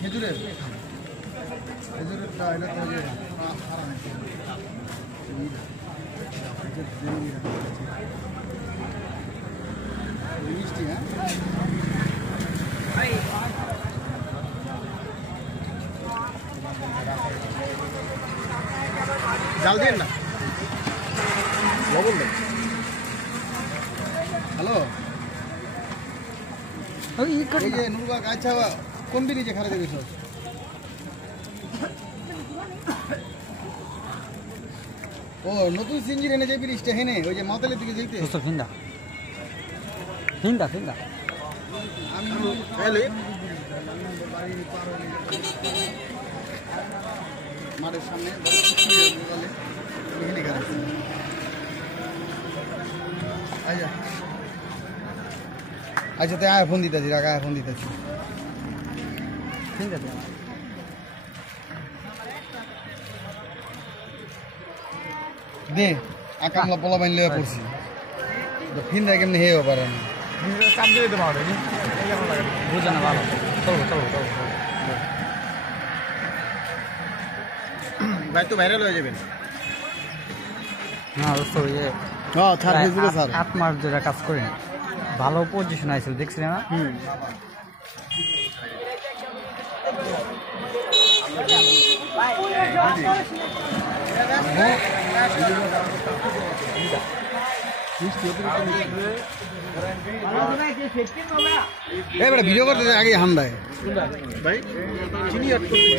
খেজুরের খেজুরেরটা এটা তো মিষ্টি। হ্যাঁ জাল দিয়ে না লবণ দেন। হ্যালো এই যে নুরবাগ আচ্ছা কোন ব্রিজে খারাপ দেবে সব ও নতুন সিঞ্জির এনে যে ব্রিজটা হেনে ওই যে মাতালের দিকে যেতে ফিন্দা ফিন্দা ফিন্দা আমি মাঠের সামনে আচ্ছা তাই আয় ফোন দিতেছি রাখা আয় ফোন দিতেছি ঠিক আছে দে আকামলা পোলা বাইন লয়ে পড়ছি ফিন্দা কেমনি হেও পারে না চাপ দিয়ে দিতে পারো বুঝে না ভালো চলো চলো চলো ভাই তো ভাইরাল হয়ে যাবেন না দোস্ত ইয়ে হ্যাঁ স্যার ফেসবুকে স্যার 8 মাস ধরে কাজ করি না ভালো পজিশন আইছিল দেখছিস না এবারে ভিডিও করতে আগে হান্দায় ভাই চিনি অ্যাড করতে